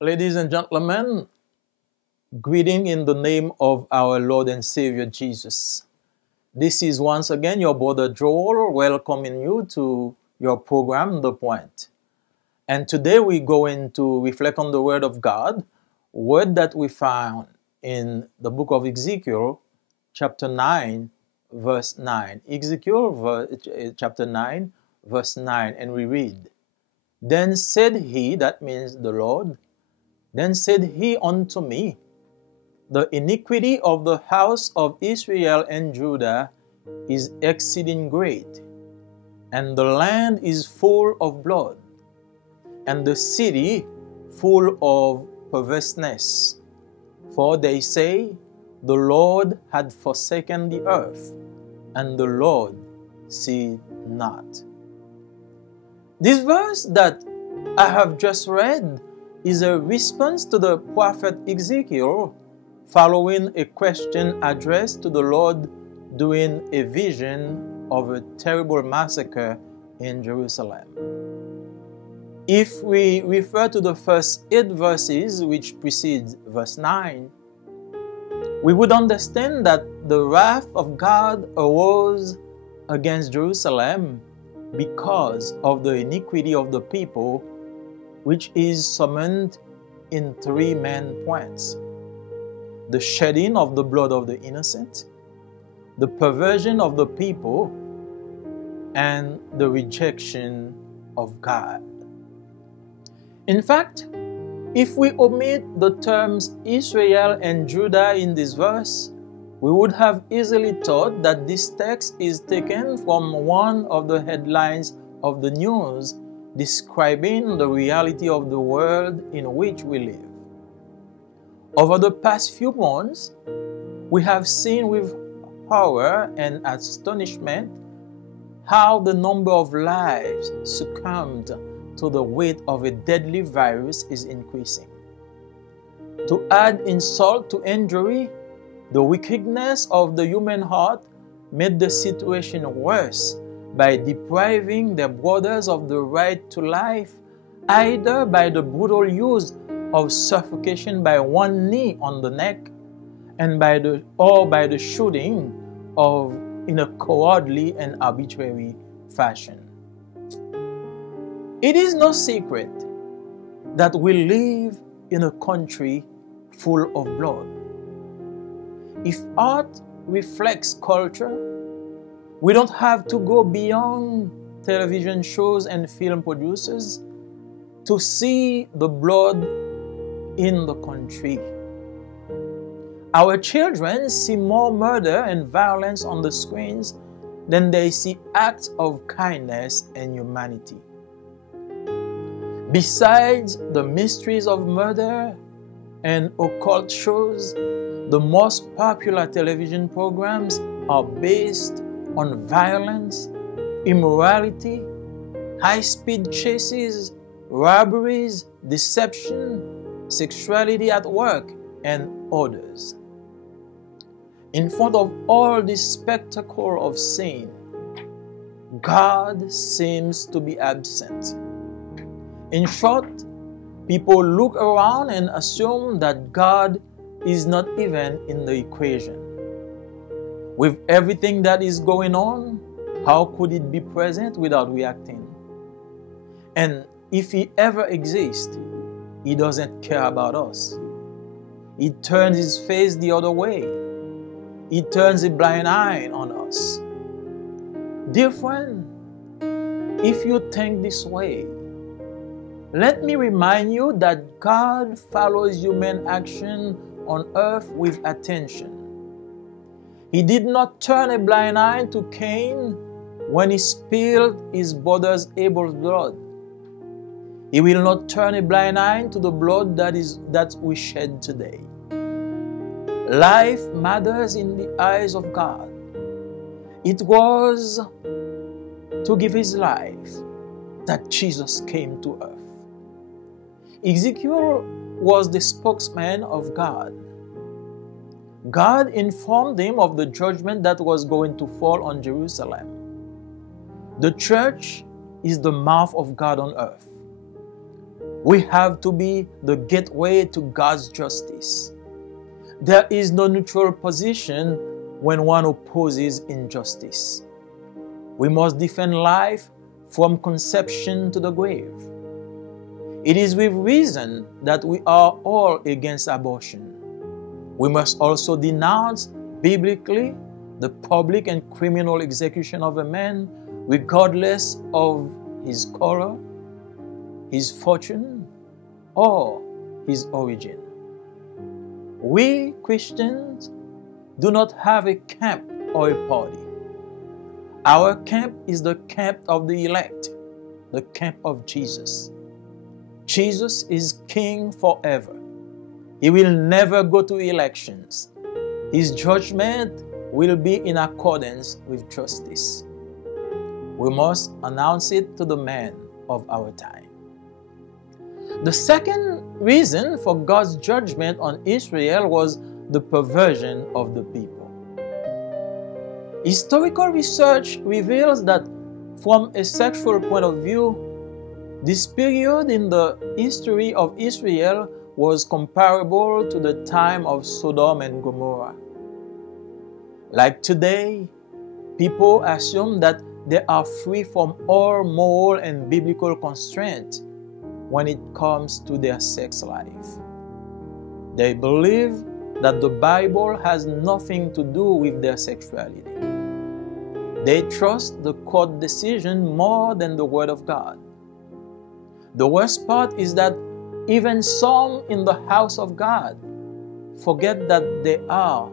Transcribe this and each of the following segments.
Ladies and gentlemen, greeting in the name of our Lord and Savior Jesus. This is once again your brother Joel welcoming you to your program, The Point. And today we're going to reflect on the Word of God, word that we found in the book of Ezekiel, chapter 9, verse 9. Chapter 9, verse 9, and we read, Then said he, that means the Lord, then said he unto me, The iniquity of the house of Israel and Judah is exceeding great, and the land is full of blood, and the city full of perverseness. For they say, The Lord had forsaken the earth, and the Lord see not. This verse that I have just read is a response to the prophet Ezekiel following a question addressed to the Lord during a vision of a terrible massacre in Jerusalem. If we refer to the first 8 verses which precede verse 9, we would understand that the wrath of God arose against Jerusalem because of the iniquity of the people, which is summoned in 3 main points: the shedding of the blood of the innocent, the perversion of the people, and the rejection of God. In fact, if we omit the terms Israel and Judah in this verse, we would have easily thought that this text is taken from one of the headlines of the news describing the reality of the world in which we live. Over the past few months, we have seen with horror and astonishment how the number of lives succumbed to the weight of a deadly virus is increasing. To add insult to injury, the wickedness of the human heart made the situation worse by depriving their brothers of the right to life, either by the brutal use of suffocation by one knee on the neck, and by the shooting in a cowardly and arbitrary fashion. It is no secret that we live in a country full of blood. If art reflects culture, we don't have to go beyond television shows and film producers to see the blood in the country. Our children see more murder and violence on the screens than they see acts of kindness and humanity. Besides the mysteries of murder and occult shows, the most popular television programs are based on violence, immorality, high-speed chases, robberies, deception, sexuality at work, and others. In front of all this spectacle of sin, God seems to be absent. In short, people look around and assume that God is not even in the equation. With everything that is going on, how could it be present without reacting? And if He ever exists, He doesn't care about us. He turns His face the other way. He turns a blind eye on us. Dear friend, if you think this way, let me remind you that God follows human action on earth with attention. He did not turn a blind eye to Cain when he spilled his brother Abel's blood. He will not turn a blind eye to the blood that we shed today. Life matters in the eyes of God. It was to give His life that Jesus came to earth. Ezekiel was the spokesman of God. God informed him of the judgment that was going to fall on Jerusalem. The church is the mouth of God on earth. We have to be the gateway to God's justice. There is no neutral position when one opposes injustice. We must defend life from conception to the grave. It is with reason that we are all against abortion. We must also denounce biblically the public and criminal execution of a man regardless of his color, his fortune, or his origin. We Christians do not have a camp or a party. Our camp is the camp of the elect, the camp of Jesus. Jesus is King forever. He will never go to elections. His judgment will be in accordance with justice. We must announce it to the men of our time. The second reason for God's judgment on Israel was the perversion of the people. Historical research reveals that from a sexual point of view, this period in the history of Israel was comparable to the time of Sodom and Gomorrah. Like today, people assume that they are free from all moral and biblical constraints when it comes to their sex life. They believe that the Bible has nothing to do with their sexuality. They trust the court decision more than the Word of God. The worst part is that even some in the house of God forget that they are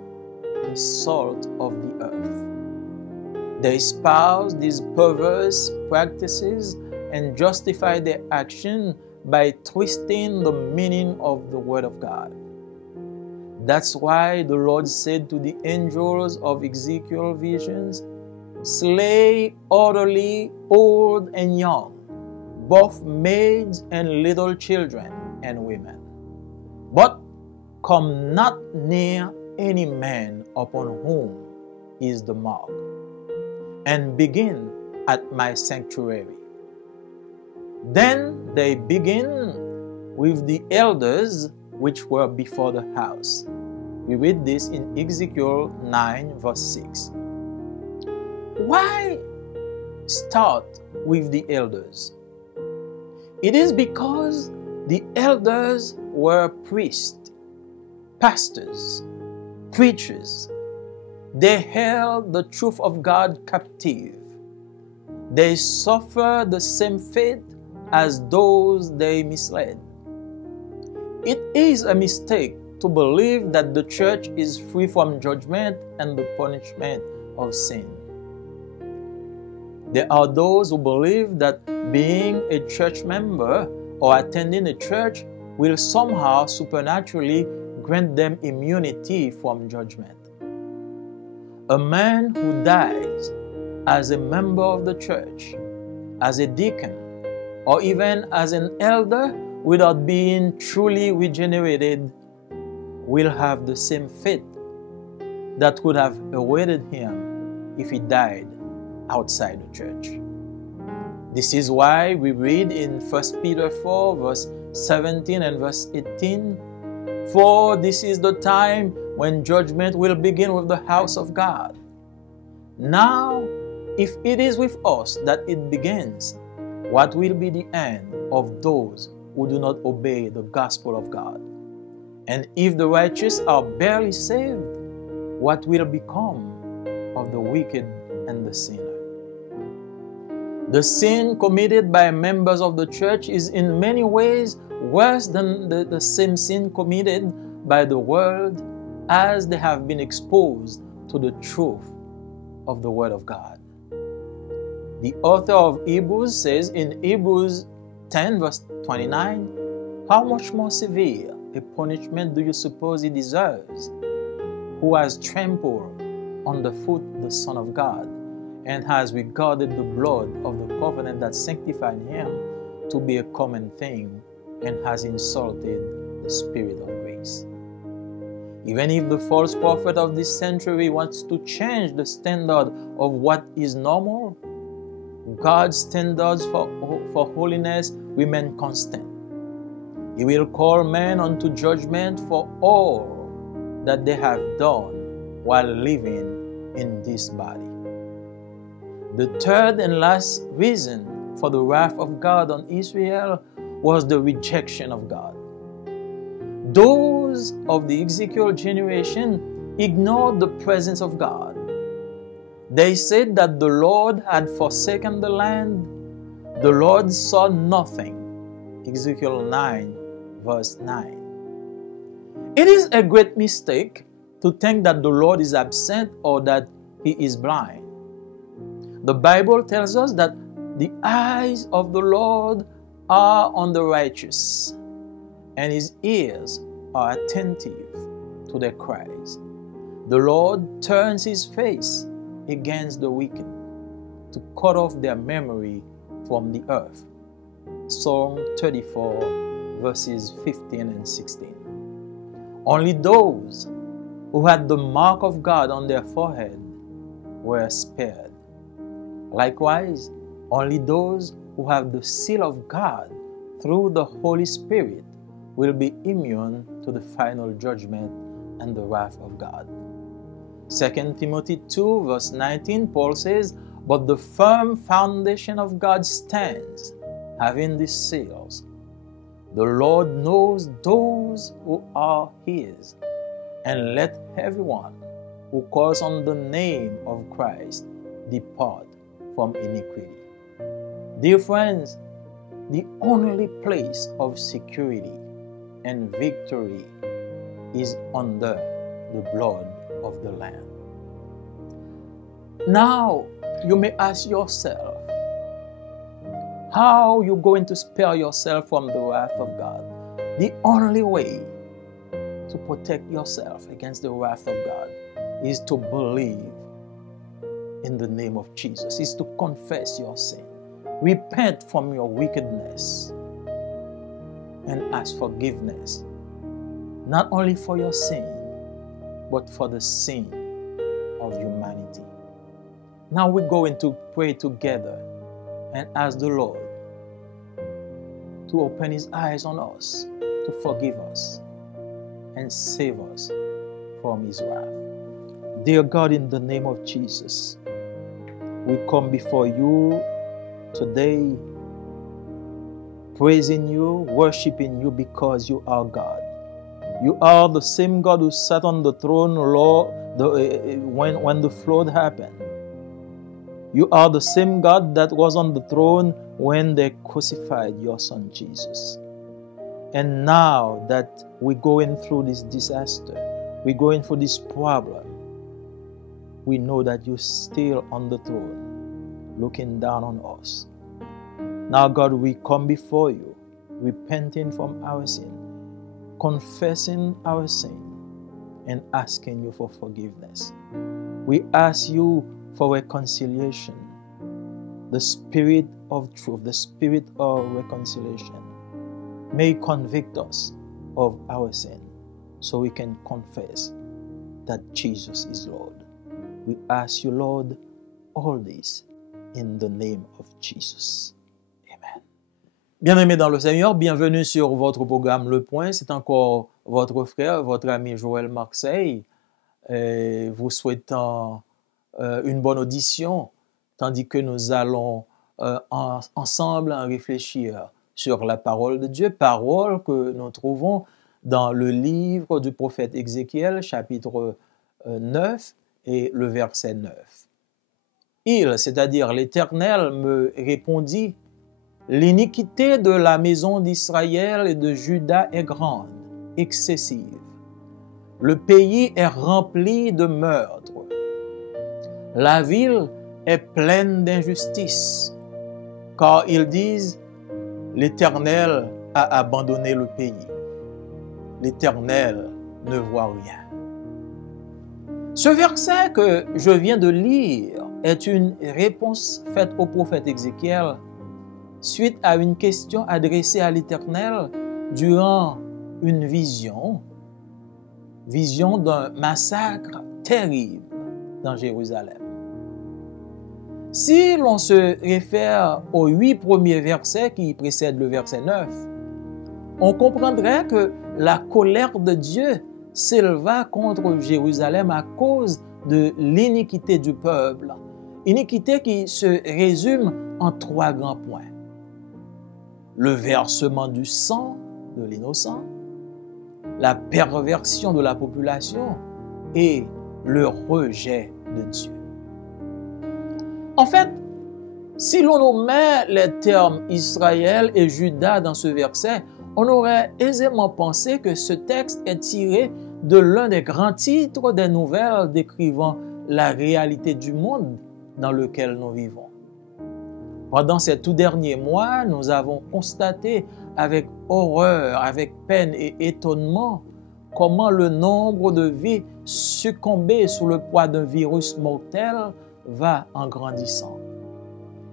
the salt of the earth. They espouse these perverse practices and justify their action by twisting the meaning of the Word of God. That's why the Lord said to the angels of Ezekiel visions, "Slay utterly old and young, both maids and little children and women. But come not near any man upon whom is the mark, and begin at my sanctuary." Then they begin with the elders which were before the house. We read this in Ezekiel 9 verse 6. Why start with the elders? It is because the elders were priests, pastors, preachers. They held the truth of God captive. They suffered the same fate as those they misled. It is a mistake to believe that the church is free from judgment and the punishment of sin. There are those who believe that being a church member or attending a church will somehow supernaturally grant them immunity from judgment. A man who dies as a member of the church, as a deacon, or even as an elder without being truly regenerated will have the same fate that would have awaited him if he died outside the church. This is why we read in 1 Peter 4 verse 17 and verse 18, "For this is the time when judgment will begin with the house of God. Now, if it is with us that it begins, what will be the end of those who do not obey the gospel of God? And if the righteous are barely saved, what will become of the wicked and the sinner?" The sin committed by members of the church is in many ways worse than the same sin committed by the world, as they have been exposed to the truth of the Word of God. The author of Hebrews says in Hebrews 10 verse 29, "How much more severe a punishment do you suppose he deserves, who has trampled underfoot the Son of God, and has regarded the blood of the covenant that sanctified him to be a common thing, and has insulted the Spirit of grace." Even if the false prophet of this century wants to change the standard of what is normal, God's standards for holiness remain constant. He will call men unto judgment for all that they have done while living in this body. The third and last reason for the wrath of God on Israel was the rejection of God. Those of the Ezekiel generation ignored the presence of God. They said that the Lord had forsaken the land. The Lord saw nothing. Ezekiel 9, verse 9. It is a great mistake to think that the Lord is absent or that He is blind. The Bible tells us that the eyes of the Lord are on the righteous, and His ears are attentive to their cries. The Lord turns His face against the wicked to cut off their memory from the earth. Psalm 34, verses 15 and 16. Only those who had the mark of God on their forehead were spared. Likewise, only those who have the seal of God through the Holy Spirit will be immune to the final judgment and the wrath of God. 2 Timothy 2, verse 19, Paul says, "But the firm foundation of God stands, having these seals. The Lord knows those who are His, and let everyone who calls on the name of Christ depart from iniquity." Dear friends, the only place of security and victory is under the blood of the Lamb. Now, you may ask yourself, how are you going to spare yourself from the wrath of God? The only way to protect yourself against the wrath of God is to believe in the name of Jesus, is to confess your sin. Repent from your wickedness and ask forgiveness, not only for your sin, but for the sin of humanity. Now we're going to pray together and ask the Lord to open His eyes on us, to forgive us, and save us from His wrath. Dear God, in the name of Jesus, we come before you today, praising you, worshiping you because you are God. You are the same God who sat on the throne, Lord, when the flood happened. You are the same God that was on the throne when they crucified your Son Jesus. And now that we're going through this disaster, we're going through this problem, we know that you're still on the throne, looking down on us. Now, God, we come before you, repenting from our sin, confessing our sin, and asking you for forgiveness. We ask you for reconciliation, the Spirit of truth, the Spirit of reconciliation may convict us of our sin so we can confess that Jesus is Lord. We ask you, Lord, all this in the name of Jesus. Amen. Bien-aimés dans le Seigneur, bienvenue sur votre programme Le Point. C'est encore votre frère, votre ami Joël Marseille, vous souhaitant une bonne audition, tandis que nous allons ensemble réfléchir sur la parole de Dieu, parole que nous trouvons dans le livre du prophète Ézéchiel, chapitre 9 et le verset 9. Il, c'est-à-dire l'Éternel, me répondit, « L'iniquité de la maison d'Israël et de Juda est grande, excessive. Le pays est rempli de meurtres. La ville est pleine d'injustice, car ils disent, l'Éternel a abandonné le pays. L'Éternel ne voit rien. » Ce verset que je viens de lire est une réponse faite au prophète Ézéchiel suite à une question adressée à l'Éternel durant une vision d'un massacre terrible dans Jérusalem. Si l'on se réfère aux 8 premiers versets qui précèdent le verset 9, on comprendrait que la colère de Dieu s'éleva contre Jérusalem à cause de l'iniquité du peuple. Iniquité qui se résume en 3 grands points. Le versement du sang de l'innocent, la perversion de la population et le rejet de Dieu. En fait, si l'on omet les termes Israël et Juda dans ce verset, on aurait aisément pensé que ce texte est tiré de l'un des grands titres des nouvelles décrivant la réalité du monde dans lequel nous vivons. Pendant ces tout derniers mois, nous avons constaté avec horreur, avec peine et étonnement comment le nombre de vies succombées sous le poids d'un virus mortel va en grandissant.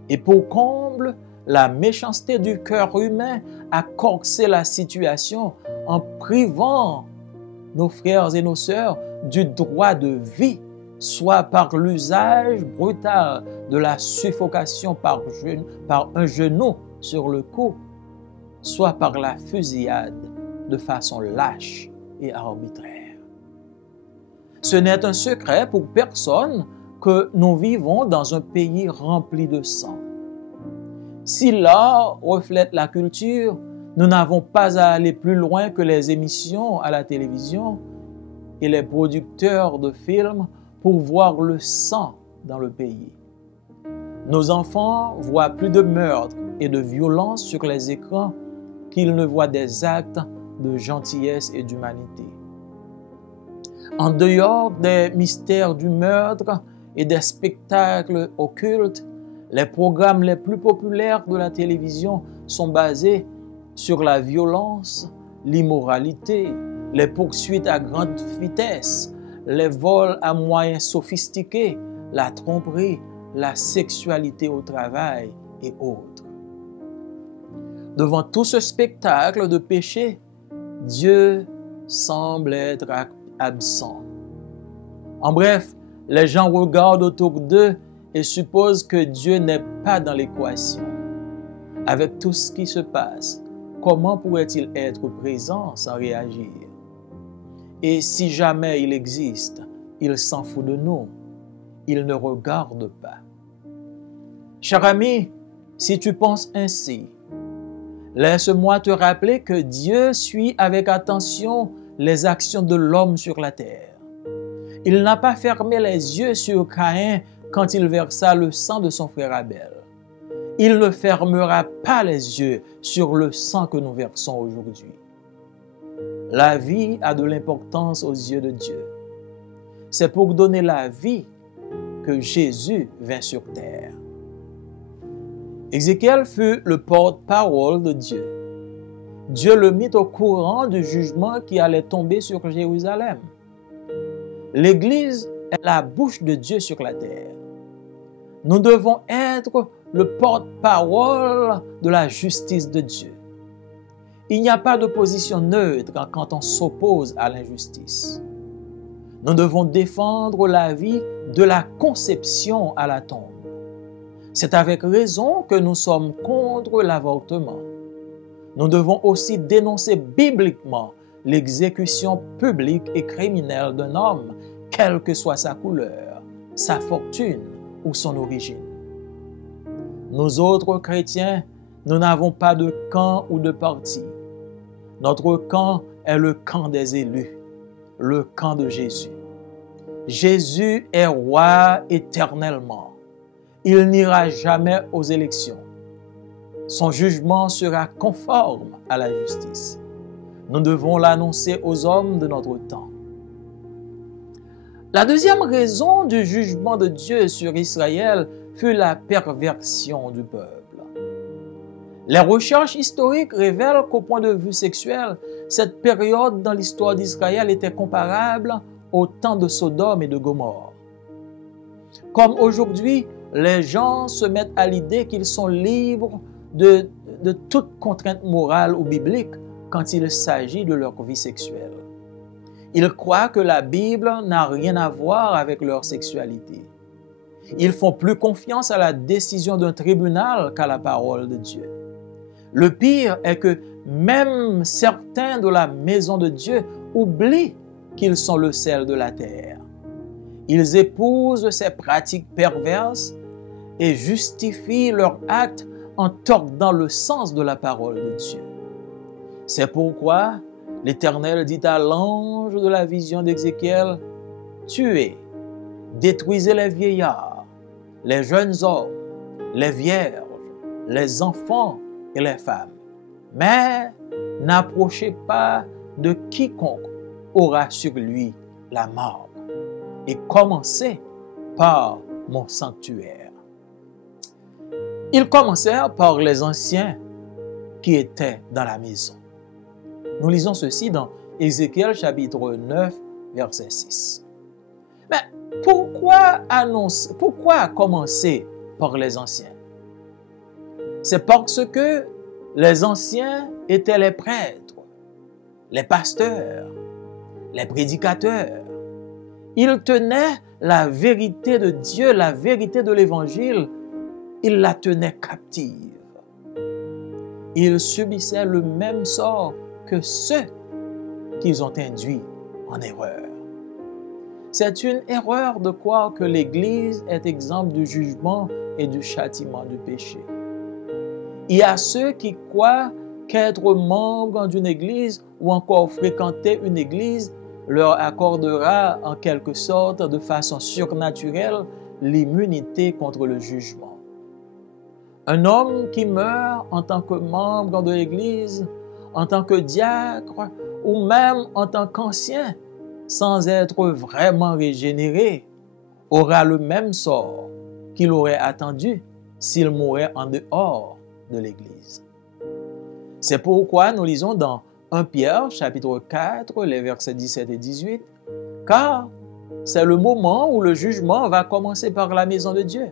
Et pour comble, la méchanceté du cœur humain a corsé la situation en privant nos frères et nos sœurs du droit de vie, soit par l'usage brutal de la suffocation par un genou sur le cou, soit par la fusillade de façon lâche et arbitraire. Ce n'est un secret pour personne que nous vivons dans un pays rempli de sang. Si l'art reflète la culture, nous n'avons pas à aller plus loin que les émissions à la télévision et les producteurs de films pour voir le sang dans le pays. Nos enfants voient plus de meurtres et de violences sur les écrans qu'ils ne voient des actes de gentillesse et d'humanité. En dehors des mystères du meurtre et des spectacles occultes, les programmes les plus populaires de la télévision sont basés sur la violence, l'immoralité, les poursuites à grande vitesse, les vols à moyens sophistiqués, la tromperie, la sexualité au travail et autres. Devant tout ce spectacle de péché, Dieu semble être absent. En bref, les gens regardent autour d'eux et supposent que Dieu n'est pas dans l'équation. Avec tout ce qui se passe, comment pourrait-il être présent sans réagir? Et si jamais il existe, il s'en fout de nous. Il ne regarde pas. Cher ami, si tu penses ainsi, laisse-moi te rappeler que Dieu suit avec attention les actions de l'homme sur la terre. Il n'a pas fermé les yeux sur Caïn quand il versa le sang de son frère Abel. Il ne fermera pas les yeux sur le sang que nous versons aujourd'hui. La vie a de l'importance aux yeux de Dieu. C'est pour donner la vie que Jésus vint sur terre. Ézéchiel fut le porte-parole de Dieu. Dieu le mit au courant du jugement qui allait tomber sur Jérusalem. L'Église est la bouche de Dieu sur la terre. Nous devons être le porte-parole de la justice de Dieu. Il n'y a pas de position neutre quand on s'oppose à l'injustice. Nous devons défendre la vie de la conception à la tombe. C'est avec raison que nous sommes contre l'avortement. Nous devons aussi dénoncer bibliquement l'exécution publique et criminelle d'un homme, quelle que soit sa couleur, sa fortune ou son origine. Nous autres chrétiens, nous n'avons pas de camp ou de parti. Notre camp est le camp des élus, le camp de Jésus. Jésus est roi éternellement. Il n'ira jamais aux élections. Son jugement sera conforme à la justice. Nous devons l'annoncer aux hommes de notre temps. La deuxième raison du jugement de Dieu sur Israël fut la perversion du peuple. Les recherches historiques révèlent qu'au point de vue sexuel, cette période dans l'histoire d'Israël était comparable au temps de Sodome et de Gomorrhe. Comme aujourd'hui, les gens se mettent à l'idée qu'ils sont libres de toute contrainte morale ou biblique quand il s'agit de leur vie sexuelle. Ils croient que la Bible n'a rien à voir avec leur sexualité. Ils font plus confiance à la décision d'un tribunal qu'à la parole de Dieu. Le pire est que même certains de la maison de Dieu oublient qu'ils sont le sel de la terre. Ils épousent ces pratiques perverses et justifient leurs actes en tordant le sens de la parole de Dieu. C'est pourquoi l'Éternel dit à l'ange de la vision d'Ézéchiel, « Tuez, détruisez les vieillards, les jeunes hommes, les vierges, les enfants et les femmes, mais n'approchez pas de quiconque aura sur lui la mort, et commencez par mon sanctuaire. » Ils commencèrent par les anciens qui étaient dans la maison. Nous lisons ceci dans Ézéchiel chapitre 9, verset 6. Mais pourquoi commencer par les anciens? C'est parce que les anciens étaient les prêtres, les pasteurs, les prédicateurs. Ils tenaient la vérité de Dieu, la vérité de l'Évangile, ils la tenaient captive. Ils subissaient le même sort que ceux qu'ils ont induits en erreur. C'est une erreur de croire que l'Église est exempte du jugement et du châtiment du péché. Il y a ceux qui croient qu'être membre d'une Église ou encore fréquenter une Église leur accordera en quelque sorte de façon surnaturelle l'immunité contre le jugement. Un homme qui meurt en tant que membre de l'Église, en tant que diacre ou même en tant qu'ancien, sans être vraiment régénéré, aura le même sort qu'il aurait attendu s'il mourait en dehors de l'Église. C'est pourquoi nous lisons dans 1 Pierre chapitre 4, les versets 17 et 18, « Car c'est le moment où le jugement va commencer par la maison de Dieu.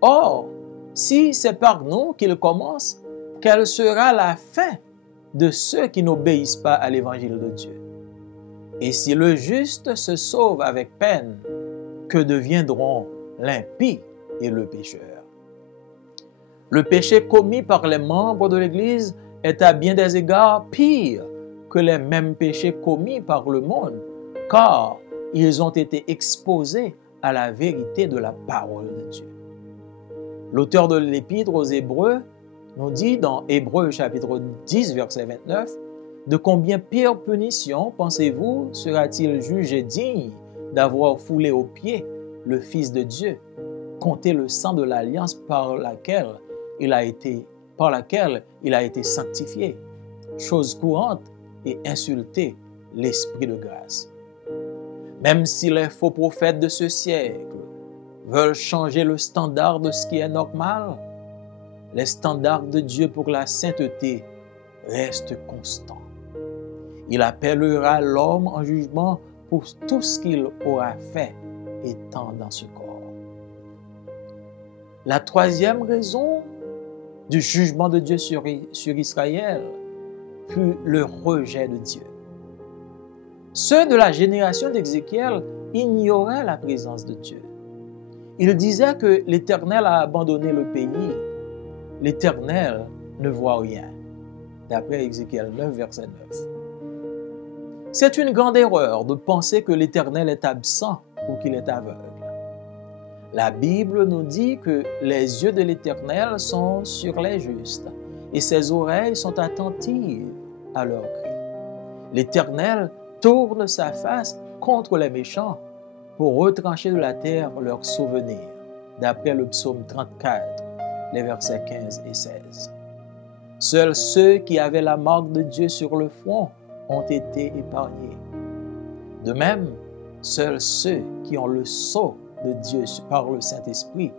Or, si c'est par nous qu'il commence, quelle sera la fin de ceux qui n'obéissent pas à l'évangile de Dieu? Et si le juste se sauve avec peine, que deviendront l'impie et le pécheur? » Le péché commis par les membres de l'Église est à bien des égards pire que les mêmes péchés commis par le monde, car ils ont été exposés à la vérité de la parole de Dieu. L'auteur de l'Épître aux Hébreux nous dit dans Hébreux chapitre 10, verset 29, « De combien pire punition, pensez-vous, sera-t-il jugé digne d'avoir foulé aux pieds le Fils de Dieu, compter le sang de l'alliance par laquelle il a été sanctifié, chose courante, et insulter l'Esprit de grâce. » Même si les faux prophètes de ce siècle veulent changer le standard de ce qui est normal, les standards de Dieu pour la sainteté restent constants. Il appellera l'homme en jugement pour tout ce qu'il aura fait étant dans ce corps. La troisième raison du jugement de Dieu sur Israël fut le rejet de Dieu. Ceux de la génération d'Ézéchiel ignoraient la présence de Dieu. Ils disaient que l'Éternel a abandonné le pays. L'Éternel ne voit rien. D'après Ézéchiel 9, verset 9. C'est une grande erreur de penser que l'Éternel est absent ou qu'il est aveugle. La Bible nous dit que les yeux de l'Éternel sont sur les justes et ses oreilles sont attentives à leurs cris. L'Éternel tourne sa face contre les méchants pour retrancher de la terre leurs souvenirs, d'après le psaume 34, les versets 15 et 16. Seuls ceux qui avaient la marque de Dieu sur le front ont été épargnés. De même, seuls ceux qui ont le sceau de Dieu par le Saint-Esprit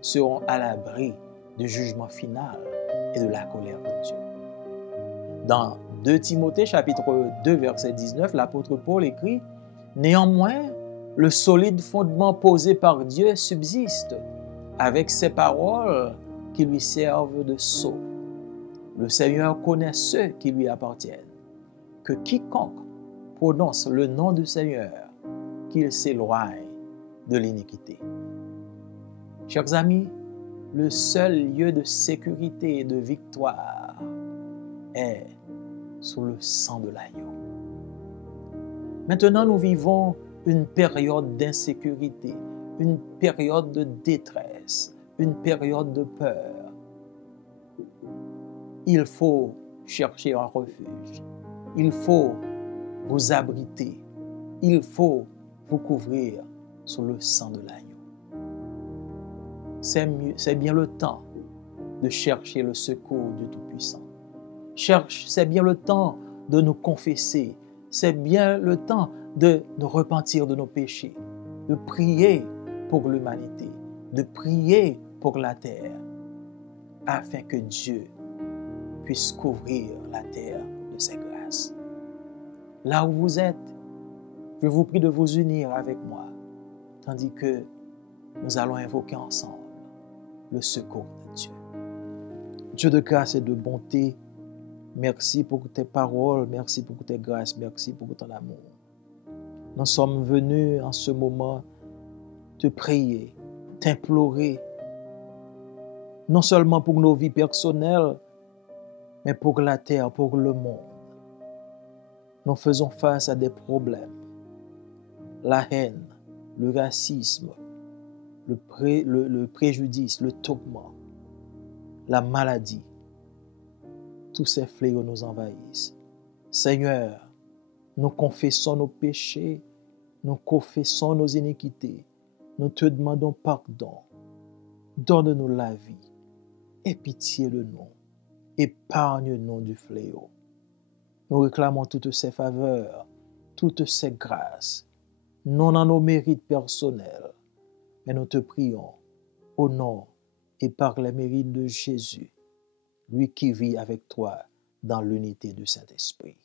seront à l'abri du jugement final et de la colère de Dieu. Dans 2 Timothée chapitre 2 verset 19, l'apôtre Paul écrit « Néanmoins, le solide fondement posé par Dieu subsiste avec ses paroles qui lui servent de sceau. Le Seigneur connaît ceux qui lui appartiennent. Que quiconque prononce le nom du Seigneur, qu'il s'éloigne de l'iniquité. » Chers amis, le seul lieu de sécurité et de victoire est sous le sang de l'agneau. Maintenant, nous vivons une période d'insécurité, une période de détresse, une période de peur. Il faut chercher un refuge. Il faut vous abriter. Il faut vous couvrir sous le sang de l'agneau. C'est bien le temps de chercher le secours du Tout-Puissant. C'est bien le temps de nous confesser. C'est bien le temps de nous repentir de nos péchés, de prier pour l'humanité, de prier pour la terre, afin que Dieu puisse couvrir la terre de ses grâces. Là où vous êtes, je vous prie de vous unir avec moi, tandis que nous allons invoquer ensemble le secours de Dieu. Dieu de grâce et de bonté, merci pour tes paroles, merci pour tes grâces, merci pour ton amour. Nous sommes venus en ce moment te prier, t'implorer, non seulement pour nos vies personnelles, mais pour la terre, pour le monde. Nous faisons face à des problèmes, la haine, le racisme, le préjudice, le tourment, la maladie. Tous ces fléaux nous envahissent. Seigneur, nous confessons nos péchés, nous confessons nos iniquités, nous te demandons pardon. Donne-nous la vie, aie pitié de nous, épargne-nous du fléau. Nous réclamons toutes ces faveurs, toutes ces grâces, non en nos mérites personnels, mais nous te prions au nom et par les mérites de Jésus, lui qui vit avec toi dans l'unité du Saint-Esprit.